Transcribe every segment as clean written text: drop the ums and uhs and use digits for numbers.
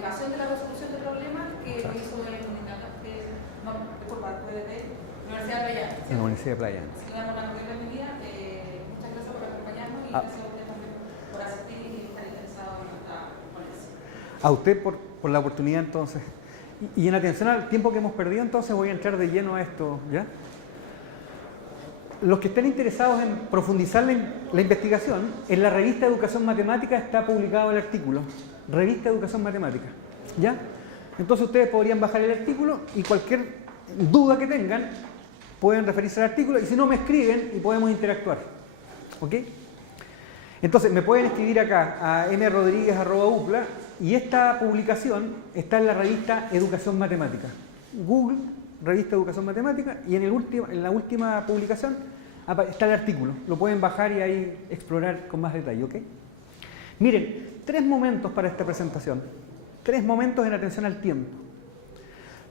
aplicación de la resolución de problemas que lo hizo la Universidad de Universidad de Playa. En la Universidad de Playa. Así que damos la cordial bienvenida. Muchas gracias por acompañarnos y gracias a usted también por asistir y estar interesado en esta ponencia. A usted por la oportunidad entonces. Y en atención al tiempo que hemos perdido, entonces voy a entrar de lleno a esto, ¿ya? Los que estén interesados en profundizar la investigación, en la revista Educación Matemática está publicado el artículo. Revista Educación Matemática, ¿ya? Entonces ustedes podrían bajar el artículo y cualquier duda que tengan pueden referirse al artículo y si no me escriben y podemos interactuar, ¿ok? Entonces me pueden escribir acá a mrodriguez@upla y esta publicación está en la revista Educación Matemática. Google, revista Educación Matemática, y en la última publicación está el artículo. Lo pueden bajar y ahí explorar con más detalle, ¿ok? Miren, 3 momentos para esta presentación. 3 momentos en atención al tiempo.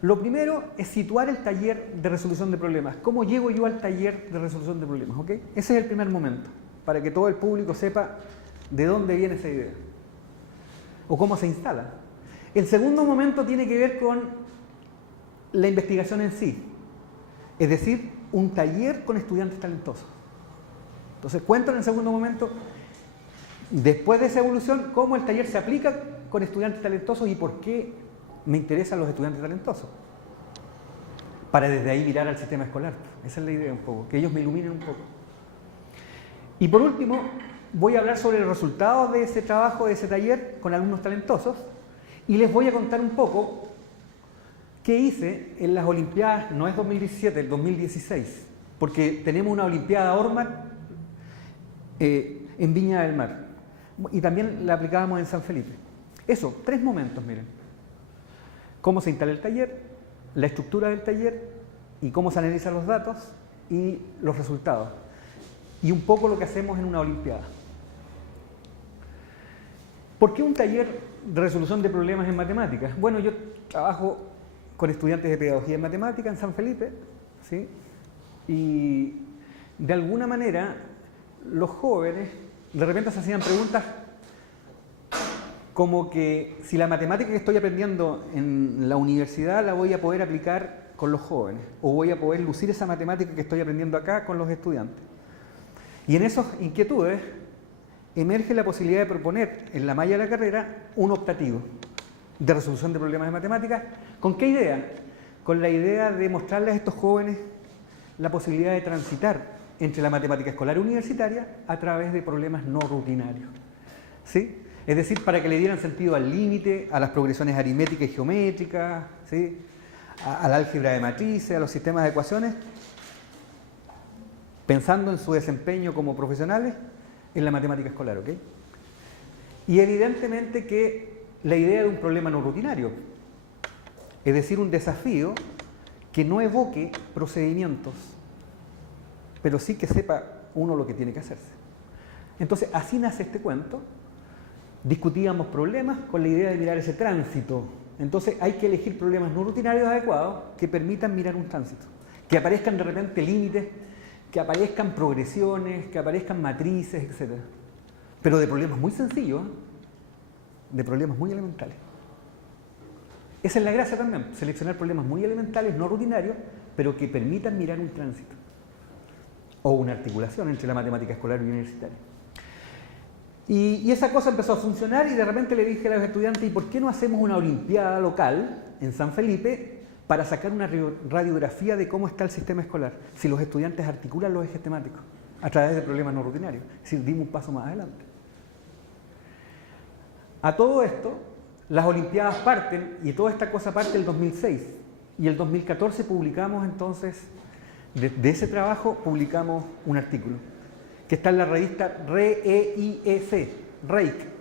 Lo primero es situar el taller de resolución de problemas. ¿Cómo llego yo al taller de resolución de problemas? ¿Ok? Ese es el primer momento, para que todo el público sepa de dónde viene esa idea o cómo se instala. El segundo momento tiene que ver con la investigación en sí, es decir, un taller con estudiantes talentosos. Entonces cuento en el segundo momento, después de esa evolución, cómo el taller se aplica con estudiantes talentosos y por qué me interesan los estudiantes talentosos. Para desde ahí mirar al sistema escolar. Esa es la idea un poco, que ellos me iluminen un poco. Y por último, voy a hablar sobre los resultados de ese trabajo, de ese taller con alumnos talentosos y les voy a contar un poco qué hice en las Olimpiadas, no es 2017, el 2016, porque tenemos una Olimpiada Ormat en Viña del Mar y también la aplicábamos en San Felipe. Eso, 3 momentos, miren. Cómo se instala el taller, la estructura del taller y cómo se analizan los datos y los resultados. Y un poco lo que hacemos en una Olimpiada. ¿Por qué un taller de resolución de problemas en matemáticas? Bueno, yo trabajo con estudiantes de pedagogía en matemática en San Felipe, ¿sí? Y de alguna manera los jóvenes de repente se hacían preguntas como que si la matemática que estoy aprendiendo en la universidad la voy a poder aplicar con los jóvenes o voy a poder lucir esa matemática que estoy aprendiendo acá con los estudiantes. Y en esas inquietudes emerge la posibilidad de proponer en la malla de la carrera un optativo de resolución de problemas de matemáticas. ¿Con qué idea? Con la idea de mostrarles a estos jóvenes la posibilidad de transitar entre la matemática escolar universitaria a través de problemas no rutinarios, ¿sí? Es decir, para que le dieran sentido al límite, a las progresiones aritméticas y geométricas, ¿sí? Al álgebra de matrices, a los sistemas de ecuaciones, pensando en su desempeño como profesionales en la matemática escolar, ¿ok? Y evidentemente que la idea de un problema no rutinario, es decir, un desafío que no evoque procedimientos, pero sí que sepa uno lo que tiene que hacerse. Entonces, así nace este cuento. Discutíamos problemas con la idea de mirar ese tránsito. Entonces hay que elegir problemas no rutinarios adecuados que permitan mirar un tránsito. Que aparezcan de repente límites, que aparezcan progresiones, que aparezcan matrices, etc. Pero de problemas muy sencillos, de problemas muy elementales. Esa es la gracia también, seleccionar problemas muy elementales, no rutinarios, pero que permitan mirar un tránsito. O una articulación entre la matemática escolar y universitaria. Y esa cosa empezó a funcionar y de repente le dije a los estudiantes, ¿y por qué no hacemos una olimpiada local en San Felipe para sacar una radiografía de cómo está el sistema escolar? Si los estudiantes articulan los ejes temáticos a través de problemas no rutinarios. Es decir, dimos un paso más adelante. A todo esto, las olimpiadas parten y toda esta cosa parte el 2006. Y el 2014 publicamos entonces, de ese trabajo publicamos un artículo que está en la revista REIEC,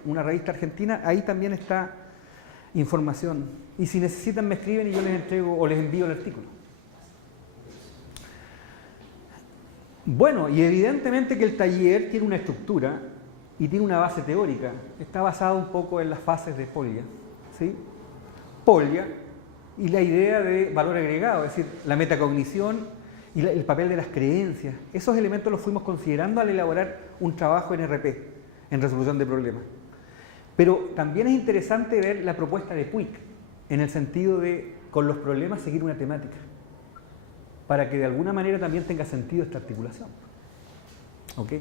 una revista argentina. Ahí también está información. Y si necesitan me escriben y yo les entrego o les envío el artículo. Bueno, y evidentemente que el taller tiene una estructura y tiene una base teórica. Está basado un poco en las fases de Polya, ¿sí? Polya y la idea de valor agregado, es decir, la metacognición y el papel de las creencias. Esos elementos los fuimos considerando al elaborar un trabajo en RP, en resolución de problemas. Pero también es interesante ver la propuesta de Puig, en el sentido de, con los problemas, seguir una temática, para que de alguna manera también tenga sentido esta articulación. ¿Ok?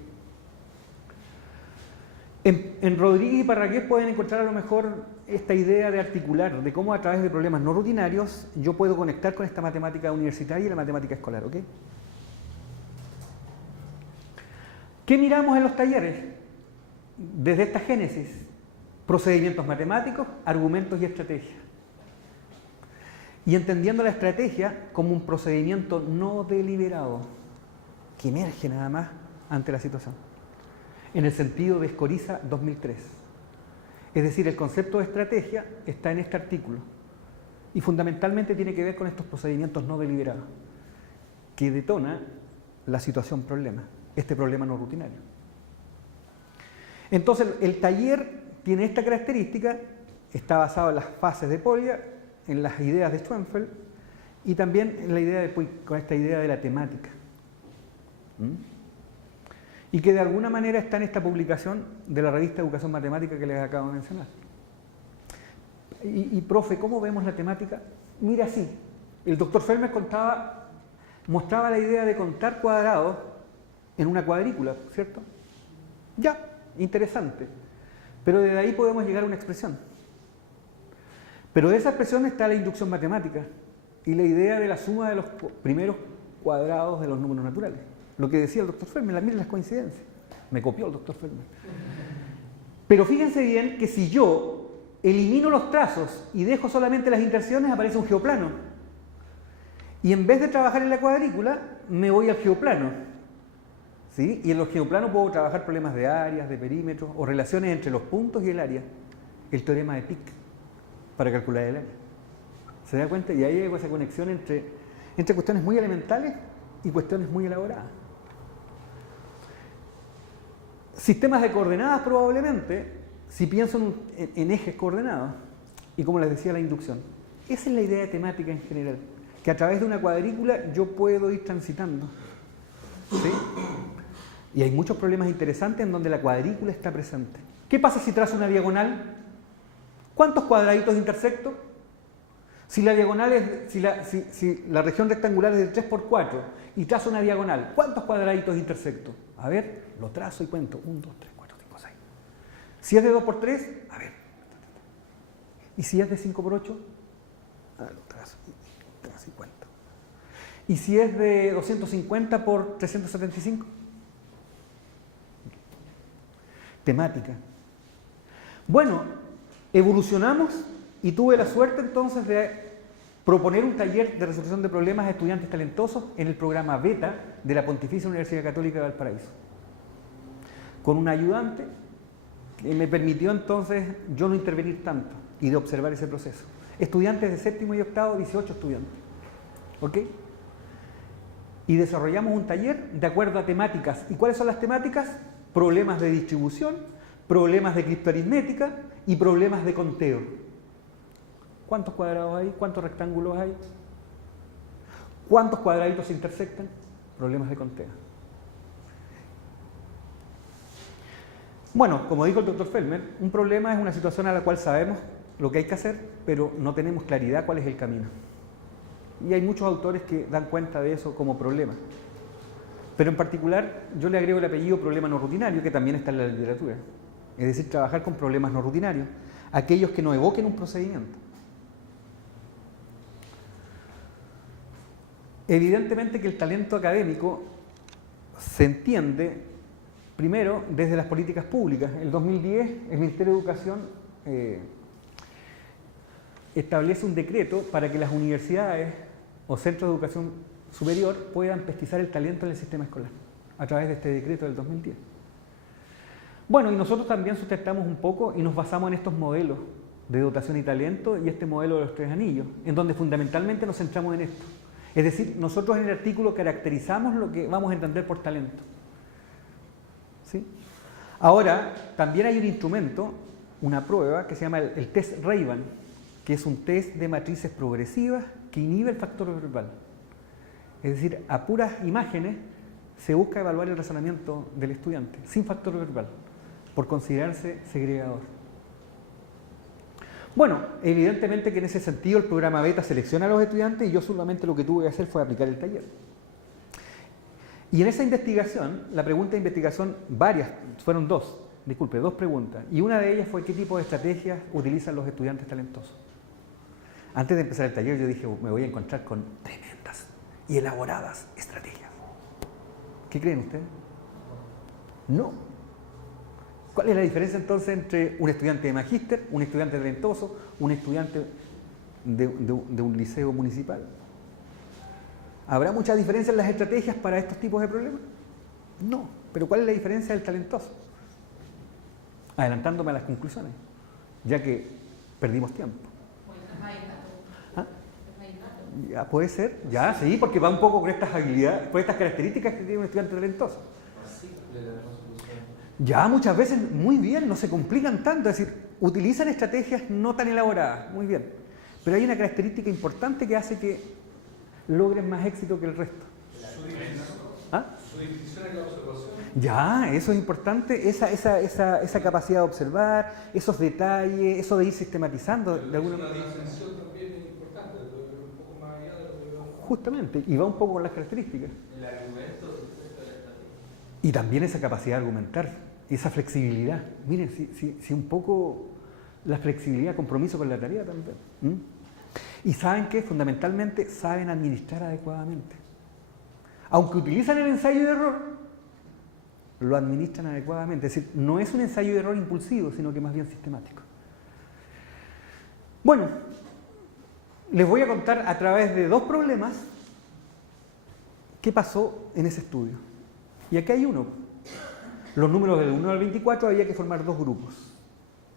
En Rodríguez y Parragués pueden encontrar a lo mejor esta idea de articular, de cómo a través de problemas no rutinarios yo puedo conectar con esta matemática universitaria y la matemática escolar. ¿Ok? ¿Qué miramos en los talleres? Desde esta génesis, procedimientos matemáticos, argumentos y estrategias. Y entendiendo la estrategia como un procedimiento no deliberado, que emerge nada más ante la situación, en el sentido de Escoriza 2003. Es decir, el concepto de estrategia está en este artículo y fundamentalmente tiene que ver con estos procedimientos no deliberados, que detona la situación problema, este problema no rutinario. Entonces, el taller tiene esta característica, está basado en las fases de Polya, en las ideas de Schoenfeld y también en la idea de Puig, con esta idea de la temática. Y que de alguna manera está en esta publicación de la revista Educación Matemática que les acabo de mencionar. Y profe, ¿cómo vemos la temática? Mira así, el doctor Fermer mostraba la idea de contar cuadrados en una cuadrícula, ¿cierto? Ya, interesante. Pero de ahí podemos llegar a una expresión. Pero de esa expresión está la inducción matemática y la idea de la suma de los primeros cuadrados de los números naturales. Lo que decía el doctor Fermer, miren las coincidencias. Me copió el doctor Fermer. Pero fíjense bien que si yo elimino los trazos y dejo solamente las inserciones, aparece un geoplano. Y en vez de trabajar en la cuadrícula, me voy al geoplano. ¿Sí? Y en los geoplanos puedo trabajar problemas de áreas, de perímetros o relaciones entre los puntos y el área. El teorema de Pick para calcular el área. ¿Se da cuenta? Y ahí hay esa conexión entre cuestiones muy elementales y cuestiones muy elaboradas. Sistemas de coordenadas probablemente, si pienso en ejes coordenados, y como les decía la inducción. Esa es la idea de temática en general, que a través de una cuadrícula yo puedo ir transitando. ¿Sí? Y hay muchos problemas interesantes en donde la cuadrícula está presente. ¿Qué pasa si trazo una diagonal? ¿Cuántos cuadraditos intersecto? Si la diagonal es, si la región rectangular es de 3 por 4 y trazo una diagonal, ¿cuántos cuadraditos intersecto? A ver, lo trazo y cuento. 1, 2, 3, 4, 5, 6. Si es de 2 por 3, a ver. ¿Y si es de 5 por 8? A ver, lo trazo y cuento. ¿Y si es de 250 por 375? Temática. Bueno, evolucionamos y tuve la suerte entonces de proponer un taller de resolución de problemas a estudiantes talentosos en el programa Beta de la Pontificia Universidad Católica de Valparaíso, con un ayudante que me permitió entonces yo no intervenir tanto y de observar ese proceso. Estudiantes de séptimo y octavo, 18 estudiantes. ¿Ok? Y desarrollamos un taller de acuerdo a temáticas. ¿Y cuáles son las temáticas? Problemas de distribución, problemas de criptoaritmética y problemas de conteo. ¿Cuántos cuadrados hay? ¿Cuántos rectángulos hay? ¿Cuántos cuadraditos se intersectan? Problemas de conteo. Bueno, como dijo el doctor Fermer, un problema es una situación a la cual sabemos lo que hay que hacer, pero no tenemos claridad cuál es el camino. Y hay muchos autores que dan cuenta de eso como problema. Pero en particular, yo le agrego el apellido problema no rutinario, que también está en la literatura. Es decir, trabajar con problemas no rutinarios, aquellos que no evoquen un procedimiento. Evidentemente que el talento académico se entiende, primero, desde las políticas públicas. En el 2010, el Ministerio de Educación establece un decreto para que las universidades o centros de educación superior puedan pesquisar el talento en el sistema escolar, a través de este decreto del 2010. Bueno, y nosotros también sustentamos un poco y nos basamos en estos modelos de dotación y talento y este modelo de los 3 anillos, en donde fundamentalmente nos centramos en esto. Es decir, nosotros en el artículo caracterizamos lo que vamos a entender por talento. ¿Sí? Ahora, también hay un instrumento, una prueba, que se llama el test Ray-Ban, que es un test de matrices progresivas que inhibe el factor verbal. Es decir, a puras imágenes se busca evaluar el razonamiento del estudiante, sin factor verbal, por considerarse segregador. Bueno, evidentemente que en ese sentido el programa Beta selecciona a los estudiantes y yo solamente lo que tuve que hacer fue aplicar el taller. Y en esa investigación, la pregunta de investigación, varias, fueron dos preguntas. Y una de ellas fue qué tipo de estrategias utilizan los estudiantes talentosos. Antes de empezar el taller yo dije, me voy a encontrar con tremendas y elaboradas estrategias. ¿Qué creen ustedes? No. ¿Cuál es la diferencia entonces entre un estudiante de magíster, un estudiante talentoso, un estudiante de un liceo municipal? ¿Habrá mucha diferencia en las estrategias para estos tipos de problemas? No. ¿Pero cuál es la diferencia del talentoso? Adelantándome a las conclusiones, ya que perdimos tiempo. ¿Ah? Ya, puede ser, ya, sí, porque va un poco con estas habilidades, con estas características que tiene un estudiante talentoso. Ya, muchas veces, muy bien, no se complican tanto, es decir, utilizan estrategias no tan elaboradas, muy bien. Pero hay una característica importante que hace que logren más éxito que el resto. ¿Ah? Su distinción en la observación. Ya, eso es importante, esa capacidad de observar, esos detalles, eso de ir sistematizando. De alguna manera. La dimensión también es importante, un poco más allá de lo que vemos. Justamente, y va un poco con las características. El argumento respecto a la estrategia. Y también esa capacidad de argumentar, esa flexibilidad. Miren, si un poco la flexibilidad, compromiso con la tarea también. Y saben que fundamentalmente saben administrar adecuadamente. Aunque utilizan el ensayo de error, lo administran adecuadamente. Es decir, no es un ensayo de error impulsivo, sino que más bien sistemático. Bueno, les voy a contar a través de dos problemas qué pasó en ese estudio. Y aquí hay uno. Los números del 1 al 24 había que formar dos grupos.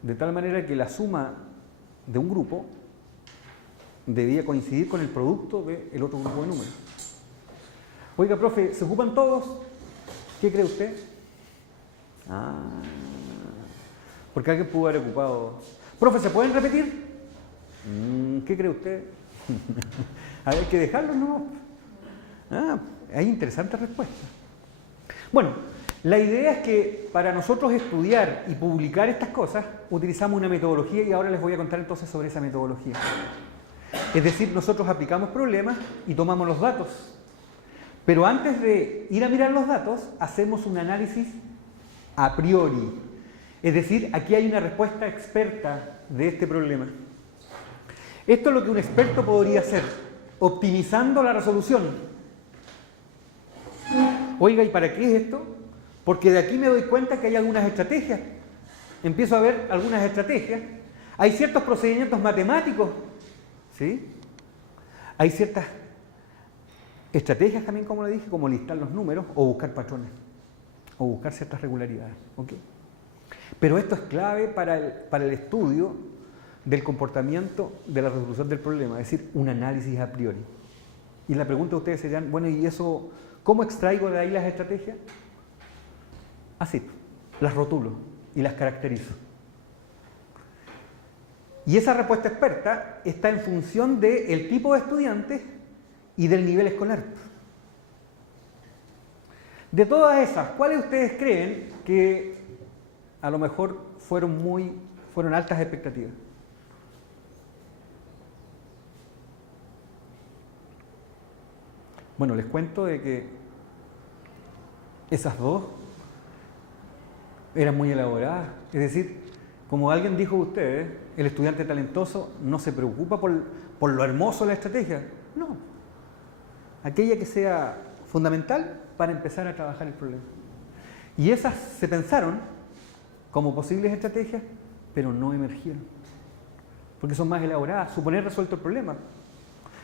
De tal manera que la suma de un grupo debía coincidir con el producto del otro grupo de números. Oiga, profe, ¿se ocupan todos? ¿Qué cree usted? Porque alguien pudo haber ocupado. Profe, ¿se pueden repetir? ¿Qué cree usted? Hay que dejarlos, ¿no? Hay interesantes respuestas. Bueno, la idea es que para nosotros estudiar y publicar estas cosas utilizamos una metodología y ahora les voy a contar entonces sobre esa metodología. Es decir, nosotros aplicamos problemas y tomamos los datos. Pero antes de ir a mirar los datos, hacemos un análisis a priori. Es decir, aquí hay una respuesta experta de este problema. Esto es lo que un experto podría hacer, optimizando la resolución. Oiga, ¿y para qué es esto? Porque de aquí me doy cuenta que hay algunas estrategias. Empiezo a ver algunas estrategias. Hay ciertos procedimientos matemáticos, ¿sí? Hay ciertas estrategias también, como le dije, como listar los números o buscar patrones, o buscar ciertas regularidades. ¿Okay? Pero esto es clave para el estudio del comportamiento de la resolución del problema, es decir, un análisis a priori. Y la pregunta de ustedes serían, bueno, ¿y eso cómo extraigo de ahí las estrategias? Así, las rotulo y las caracterizo. Y esa respuesta experta está en función del tipo de estudiante y del nivel escolar. De todas esas, ¿cuáles ustedes creen que a lo mejor fueron altas expectativas? Bueno, les cuento de que esas dos eran muy elaboradas. Es decir, como alguien dijo de ustedes, el estudiante talentoso no se preocupa por lo hermoso de la estrategia. No. Aquella que sea fundamental para empezar a trabajar el problema. Y esas se pensaron como posibles estrategias, pero no emergieron. Porque son más elaboradas. Suponer resuelto el problema.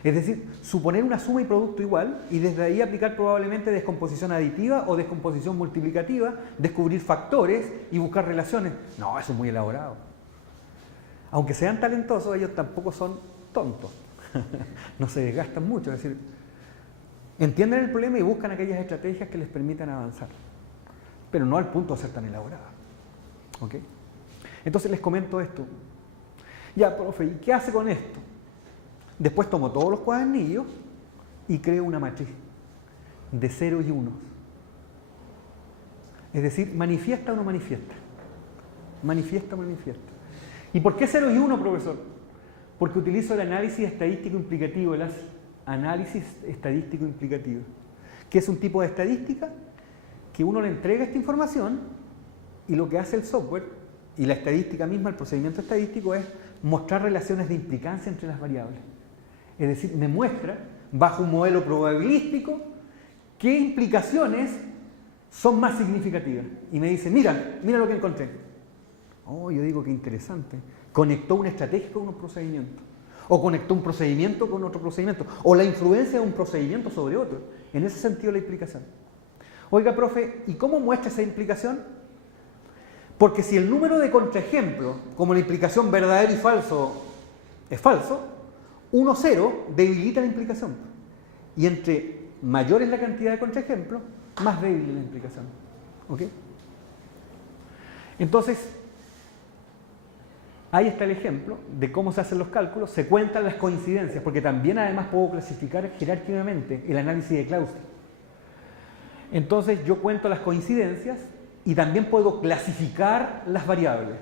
Es decir, suponer una suma y producto igual y desde ahí aplicar probablemente descomposición aditiva o descomposición multiplicativa, descubrir factores y buscar relaciones. No, eso es muy elaborado. Aunque sean talentosos, ellos tampoco son tontos. No se desgastan mucho. Es decir, entienden el problema y buscan aquellas estrategias que les permitan avanzar. Pero no al punto de ser tan elaboradas. ¿Ok? Entonces les comento esto. Ya, profe, ¿y qué hace con esto? Después tomo todos los cuadernillos y creo una matriz de 0 y 1. Es decir, manifiesta o no manifiesta. Manifiesta o manifiesta. ¿Y por qué 0 y 1, profesor? Porque utilizo el análisis estadístico implicativo, el análisis estadístico implicativo, que es un tipo de estadística que uno le entrega esta información y lo que hace el software y la estadística misma, el procedimiento estadístico, es mostrar relaciones de implicancia entre las variables. Es decir, me muestra, bajo un modelo probabilístico, qué implicaciones son más significativas. Y me dice, mira lo que encontré. Oh, yo digo, qué interesante. Conectó una estrategia con un procedimiento. O conectó un procedimiento con otro procedimiento. O la influencia de un procedimiento sobre otro. En ese sentido, la implicación. Oiga, profe, ¿y cómo muestra esa implicación? Porque si el número de contraejemplos, como la implicación verdadero y falso, es falso, 1, 0 debilita la implicación. Y entre mayor es la cantidad de contraejemplos, más débil es la implicación. ¿Ok? Entonces, ahí está el ejemplo de cómo se hacen los cálculos. Se cuentan las coincidencias, porque también además puedo clasificar jerárquicamente el análisis de Clausius. Entonces yo cuento las coincidencias y también puedo clasificar las variables.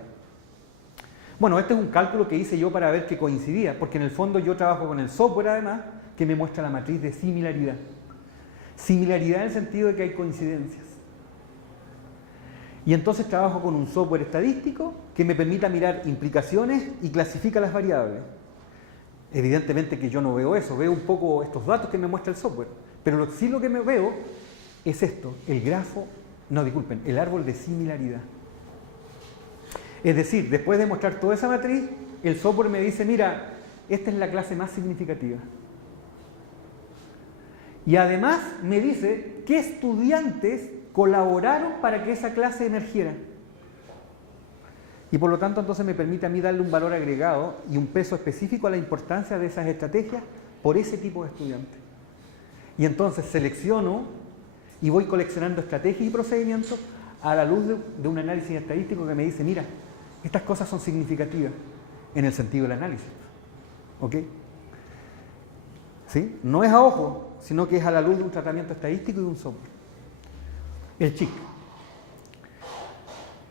Bueno, este es un cálculo que hice yo para ver qué coincidía, porque en el fondo yo trabajo con el software además, que me muestra la matriz de similaridad. Similaridad en el sentido de que hay coincidencias. Y entonces trabajo con un software estadístico que me permita mirar implicaciones y clasifica las variables. Evidentemente que yo no veo eso, veo un poco estos datos que me muestra el software. Pero sí lo que me veo es esto, el árbol de similaridad. Es decir, después de mostrar toda esa matriz, el software me dice, mira, esta es la clase más significativa. Y además me dice qué estudiantes colaboraron para que esa clase emergiera. Y por lo tanto entonces me permite a mí darle un valor agregado y un peso específico a la importancia de esas estrategias por ese tipo de estudiantes. Y entonces selecciono y voy coleccionando estrategias y procedimientos a la luz de un análisis estadístico que me dice, mira, estas cosas son significativas en el sentido del análisis. ¿Ok? ¿Sí? No es a ojo, sino que es a la luz de un tratamiento estadístico y de un software. El CHIC.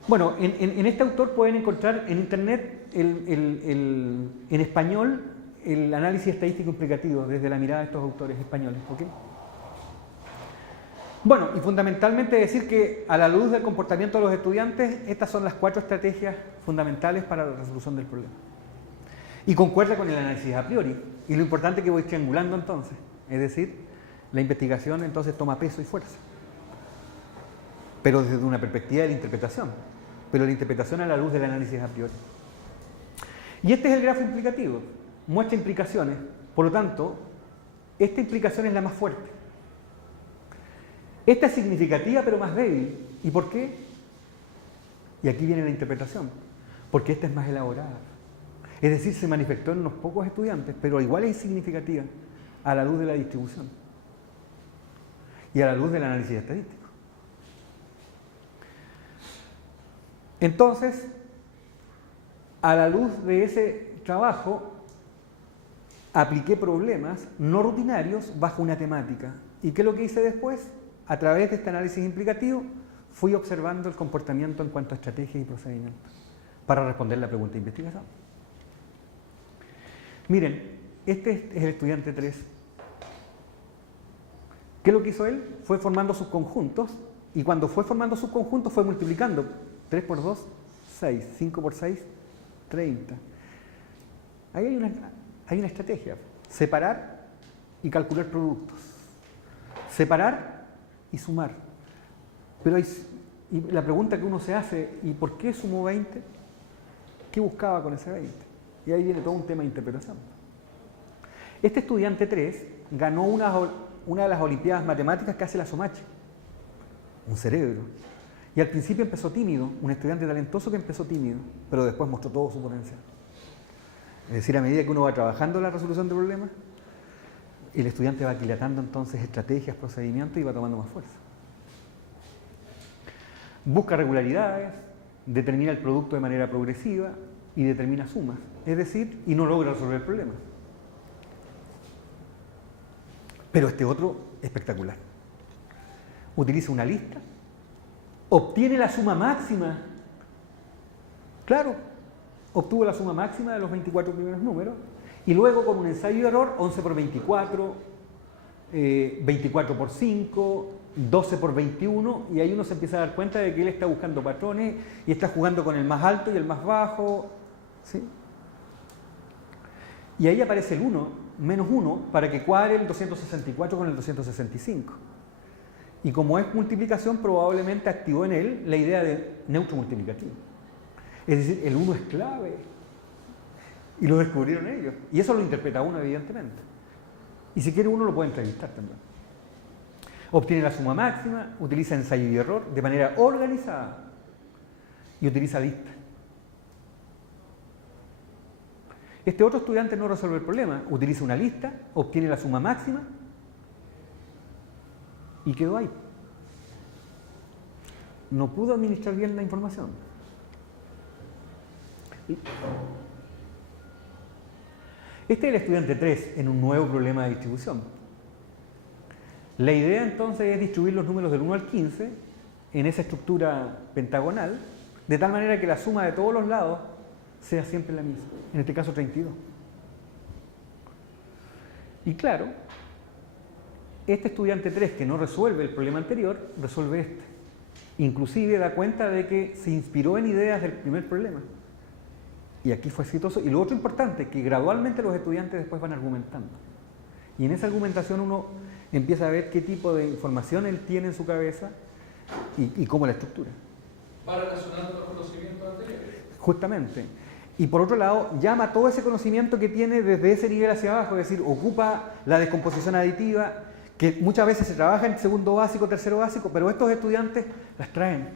Bueno, en este autor pueden encontrar en internet en español el análisis estadístico implicativo desde la mirada de estos autores españoles. ¿Ok? Bueno, y fundamentalmente decir que a la luz del comportamiento de los estudiantes, estas son las 4 estrategias fundamentales para la resolución del problema. Y concuerda con el análisis a priori. Y lo importante es que voy triangulando entonces. Es decir, la investigación entonces toma peso y fuerza. Pero desde una perspectiva de la interpretación. Pero la interpretación a la luz del análisis a priori. Y este es el grafo implicativo. Muestra implicaciones. Por lo tanto, esta implicación es la más fuerte. Esta es significativa pero más débil. ¿Y por qué? Y aquí viene la interpretación. Porque esta es más elaborada. Es decir, se manifestó en unos pocos estudiantes, pero igual es significativa a la luz de la distribución y a la luz del análisis estadístico. Entonces, a la luz de ese trabajo, apliqué problemas no rutinarios bajo una temática. ¿Y qué es lo que hice después? A través de este análisis implicativo, fui observando el comportamiento en cuanto a estrategias y procedimientos para responder la pregunta de investigación. Miren, este es el estudiante 3. ¿Qué es lo que hizo él? Fue formando subconjuntos y cuando fue formando subconjuntos fue multiplicando. 3 por 2, 6. 5 por 6, 30. Ahí hay una estrategia. Separar y calcular productos. Separar y sumar. Pero y la pregunta que uno se hace, ¿y por qué sumó 20? ¿Qué buscaba con ese 20? Y ahí viene todo un tema de interpretación. Este estudiante 3 ganó una de las Olimpiadas Matemáticas que hace la SOMACHI. Un cerebro. Y al principio empezó tímido, un estudiante talentoso que empezó tímido, pero después mostró todo su potencial. Es decir, a medida que uno va trabajando en la resolución de problemas, el estudiante va aquilatando entonces estrategias, procedimientos y va tomando más fuerza. Busca regularidades, determina el producto de manera progresiva y determina sumas. Es decir, y no logra resolver el problema. Pero este otro, espectacular. Utiliza una lista, obtiene la suma máxima. Claro, obtuvo la suma máxima de los 24 primeros números, y luego con un ensayo y error, 11 por 24, 24 por 5, 12 por 21, y ahí uno se empieza a dar cuenta de que él está buscando patrones y está jugando con el más alto y el más bajo, ¿sí? Y ahí aparece el 1, menos 1, para que cuadre el 264 con el 265. Y como es multiplicación, probablemente activó en él la idea de neutro multiplicativo. Es decir, el 1 es clave. Y lo descubrieron ellos. Y eso lo interpreta uno, evidentemente. Y si quiere uno lo puede entrevistar también. Obtiene la suma máxima, utiliza ensayo y error de manera organizada. Y utiliza lista. Este otro estudiante no resuelve el problema. Utiliza una lista, obtiene la suma máxima y quedó ahí. No pudo administrar bien la información. Este es el estudiante 3 en un nuevo problema de distribución. La idea entonces es distribuir los números del 1 al 15 en esa estructura pentagonal, de tal manera que la suma de todos los lados sea siempre la misma, en este caso 32. Y claro, este estudiante 3 que no resuelve el problema anterior, resuelve este. Inclusive da cuenta de que se inspiró en ideas del primer problema. Y aquí fue exitoso. Y lo otro importante, que gradualmente los estudiantes después van argumentando. Y en esa argumentación uno empieza a ver qué tipo de información él tiene en su cabeza y cómo la estructura. Va relacionando los conocimientos anteriores. Justamente. Y por otro lado, llama todo ese conocimiento que tiene desde ese nivel hacia abajo, es decir, ocupa la descomposición aditiva, que muchas veces se trabaja en segundo básico, tercero básico, pero estos estudiantes las traen.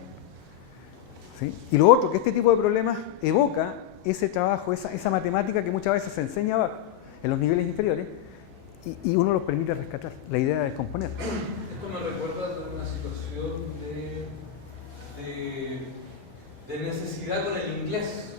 ¿Sí? Y lo otro, que este tipo de problemas evoca ese trabajo, esa matemática que muchas veces se enseña abajo, en los niveles inferiores, y uno los permite rescatar, la idea de descomponer. Esto me recuerda de una situación de necesidad con el inglés.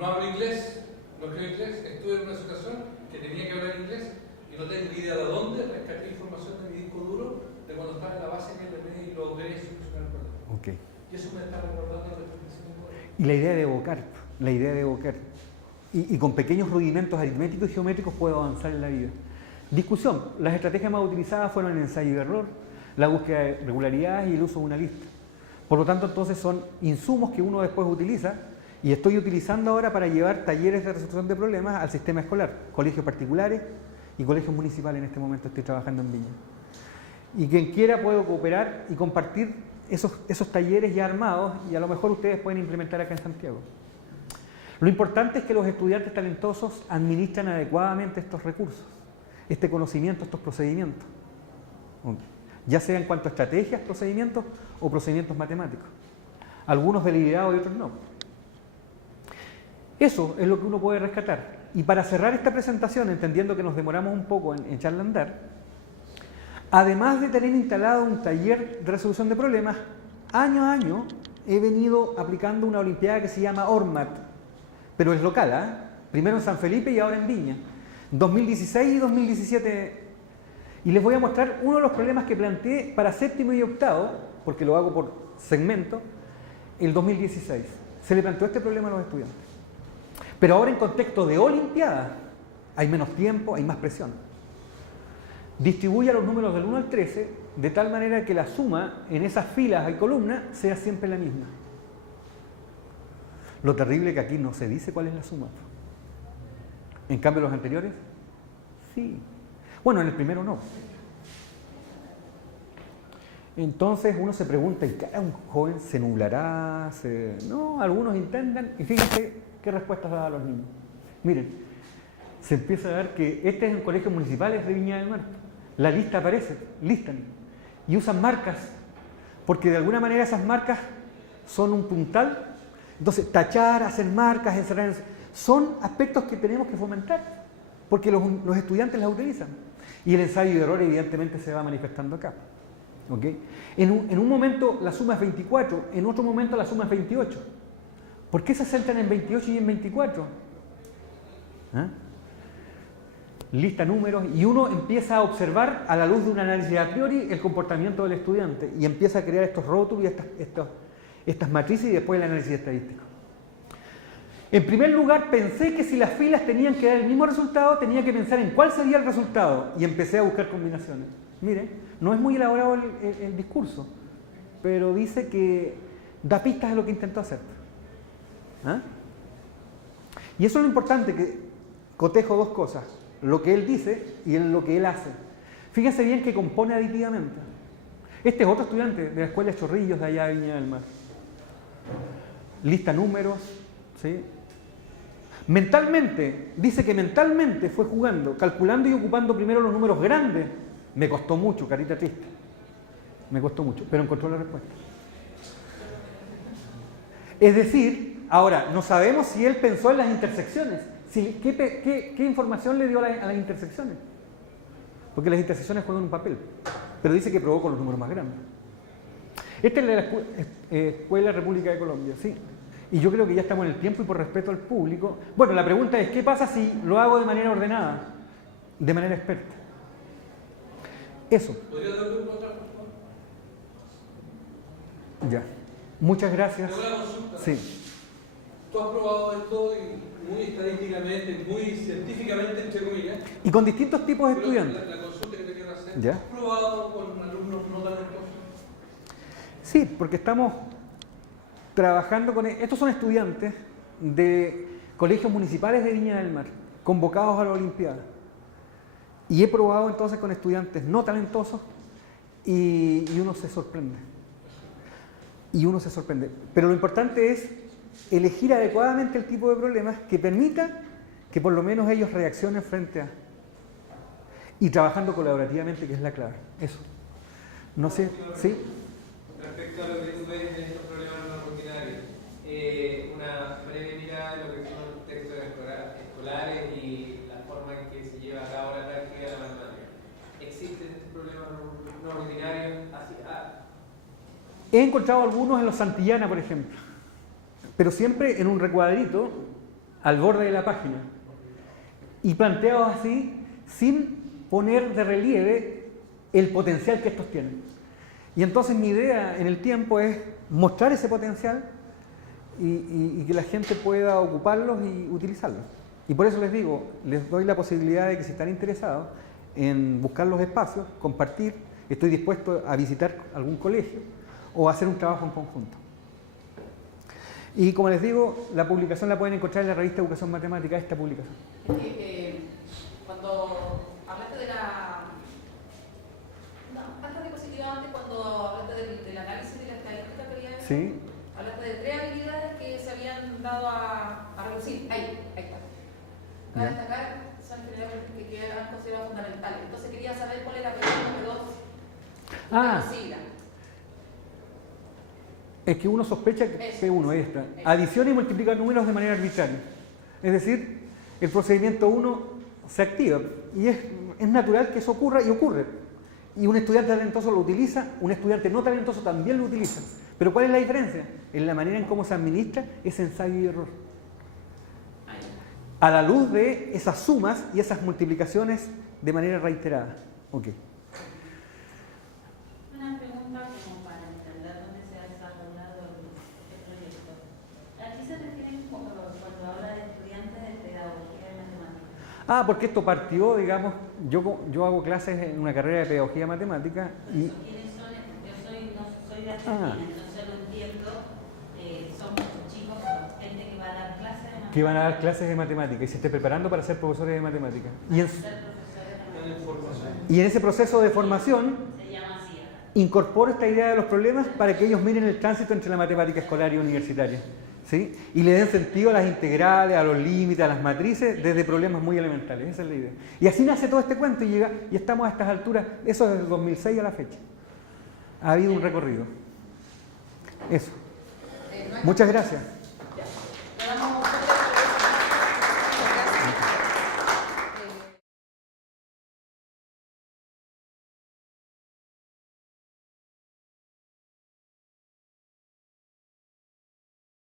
No hablo inglés, no creo inglés, estuve en una situación que tenía que hablar inglés y no tengo idea de dónde rescaté información de mi disco duro de cuando estaba en la base que le y logré solucionar el problema. Okay. Y eso me está recordando la definición. Y la idea de evocar, la idea de evocar. Y con pequeños rudimentos aritméticos y geométricos puedo avanzar en la vida. Discusión. Las estrategias más utilizadas fueron el ensayo y error, la búsqueda de regularidades y el uso de una lista. Por lo tanto, entonces son insumos que uno después utiliza y estoy utilizando ahora para llevar talleres de resolución de problemas al sistema escolar, colegios particulares y colegios municipales. En este momento estoy trabajando en Viña. Y quien quiera puede cooperar y compartir esos talleres ya armados y a lo mejor ustedes pueden implementar acá en Santiago. Lo importante es que los estudiantes talentosos administran adecuadamente estos recursos, este conocimiento, estos procedimientos, ya sea en cuanto a estrategias, procedimientos o procedimientos matemáticos. Algunos deliberados y otros no. Eso es lo que uno puede rescatar. Y para cerrar esta presentación, entendiendo que nos demoramos un poco en echarla a andar, además de tener instalado un taller de resolución de problemas, año a año he venido aplicando una olimpiada que se llama ORMAT, pero es local, ¿eh? Primero en San Felipe y ahora en Viña, 2016 y 2017. Y les voy a mostrar uno de los problemas que planteé para séptimo y octavo, porque lo hago por segmento, el 2016. Se le planteó este problema a los estudiantes. Pero ahora en contexto de olimpiada, hay menos tiempo, hay más presión. Distribuya los números del 1 al 13 de tal manera que la suma en esas filas y columnas sea siempre la misma. Lo terrible es que aquí no se dice cuál es la suma. En cambio los anteriores, sí. Bueno, en el primero no. Entonces uno se pregunta, ¿y cara un joven se nublará? No, algunos intentan y fíjense qué respuestas da a los niños. Miren, se empieza a dar que este es en colegios municipales de Viña del Mar. La lista aparece, listan y usan marcas, porque de alguna manera esas marcas son un puntal. Entonces, tachar, hacer marcas, encerrar, son aspectos que tenemos que fomentar, porque los estudiantes las utilizan. Y el ensayo y error evidentemente se va manifestando acá. ¿Okay? En un momento la suma es 24, en otro momento la suma es 28. ¿Por qué se centran en 28 y en 24? ¿Ah? Lista números y uno empieza a observar a la luz de un análisis a priori el comportamiento del estudiante y empieza a crear estos rótulos y estas matrices y después el análisis estadístico. En primer lugar, pensé que si las filas tenían que dar el mismo resultado, tenía que pensar en cuál sería el resultado. Y empecé a buscar combinaciones. Mire, no es muy elaborado el discurso, pero dice que da pistas de lo que intentó hacer. ¿Ah? Y eso es lo importante, que cotejo dos cosas. Lo que él dice y lo que él hace. Fíjense bien que compone aditivamente. Este es otro estudiante de la escuela de Chorrillos de allá de Viña del Mar. Lista números, ¿sí? Mentalmente, dice que mentalmente fue jugando, calculando y ocupando primero los números grandes. Me costó mucho, carita triste. Me costó mucho, pero encontró la respuesta. Es decir, ahora, no sabemos si él pensó en las intersecciones. ¿Qué información le dio a las intersecciones? Porque las intersecciones juegan un papel. Pero dice que probó con los números más grandes. Esta es la Escuela República de Colombia, ¿sí? Y yo creo que ya estamos en el tiempo y por respeto al público. Bueno, la pregunta es, ¿qué pasa si lo hago de manera ordenada? De manera experta. Eso. ¿Podría darle otra, por favor? Ya. Muchas gracias. Tengo una consulta. Sí. Tú has probado esto muy estadísticamente, muy científicamente, entre comillas. Y con distintos tipos de Pero estudiantes. la consulta que te quiero hacer, ¿Ya? ¿has probado con alumnos no talentosos? Sí, porque estamos trabajando con... Estos son estudiantes de colegios municipales de Viña del Mar, convocados a la Olimpiada. Y he probado entonces con estudiantes no talentosos y uno se sorprende. Y uno se sorprende. Pero lo importante es elegir adecuadamente el tipo de problemas que permita que por lo menos ellos reaccionen frente a... Y trabajando colaborativamente, que es la clave. Eso. No sé, ¿sí? Respecto a lo que tú ves en estos problemas no rutinarios, una breve mirada de lo que son los textos escolares y la forma en que se lleva a cabo la práctica de la matemática. ¿Existen estos problemas no rutinarios? He encontrado algunos en los Santillana, por ejemplo, pero siempre en un recuadrito al borde de la página y planteados así, sin poner de relieve el potencial que estos tienen. Y entonces mi idea en el tiempo es mostrar ese potencial y que la gente pueda ocuparlos y utilizarlos. Y por eso les digo, les doy la posibilidad de que si están interesados en buscar los espacios, compartir, estoy dispuesto a visitar algún colegio o a hacer un trabajo en conjunto. Y como les digo, la publicación la pueden encontrar en la revista Educación Matemática, esta publicación. Cuando hablaste de la... No, antes de positiva, antes cuando hablaste del análisis de la estadística que había hecho, Sí. hablaste de 3 habilidades que se habían dado a reducir. Ahí está. Cabe destacar, son habilidades que eran consideradas fundamentales. Entonces quería saber cuál era la pregunta número 2. Es que uno sospecha que P1 es esta. Adiciona y multiplica números de manera arbitraria. Es decir, el procedimiento 1 se activa y es natural que eso ocurra y ocurre. Y un estudiante talentoso lo utiliza, un estudiante no talentoso también lo utiliza. Pero ¿cuál es la diferencia? En la manera en cómo se administra ese ensayo y error. A la luz de esas sumas y esas multiplicaciones de manera reiterada. Ok. Una pregunta como para entender dónde se ha desarrollado el proyecto. ¿A qué se refieren cuando habla de estudiantes de pedagogía y matemáticas? Porque esto partió, digamos, yo hago clases en una carrera de pedagogía matemática y... ¿Quiénes son? Yo no soy de Argentina, entonces no entiendo. Son chicos, gente que va a dar clases de matemáticas. Que van a dar clases de matemática y se esté preparando para ser profesores de matemática. Y en ese proceso de formación incorporo esta idea de los problemas para que ellos miren el tránsito entre la matemática escolar y universitaria, ¿sí? Y le den sentido a las integrales, a los límites, a las matrices, desde problemas muy elementales. Esa es la idea. Y así nace todo este cuento y estamos a estas alturas, eso desde el 2006 a la fecha. Ha habido un recorrido. Eso. Muchas gracias.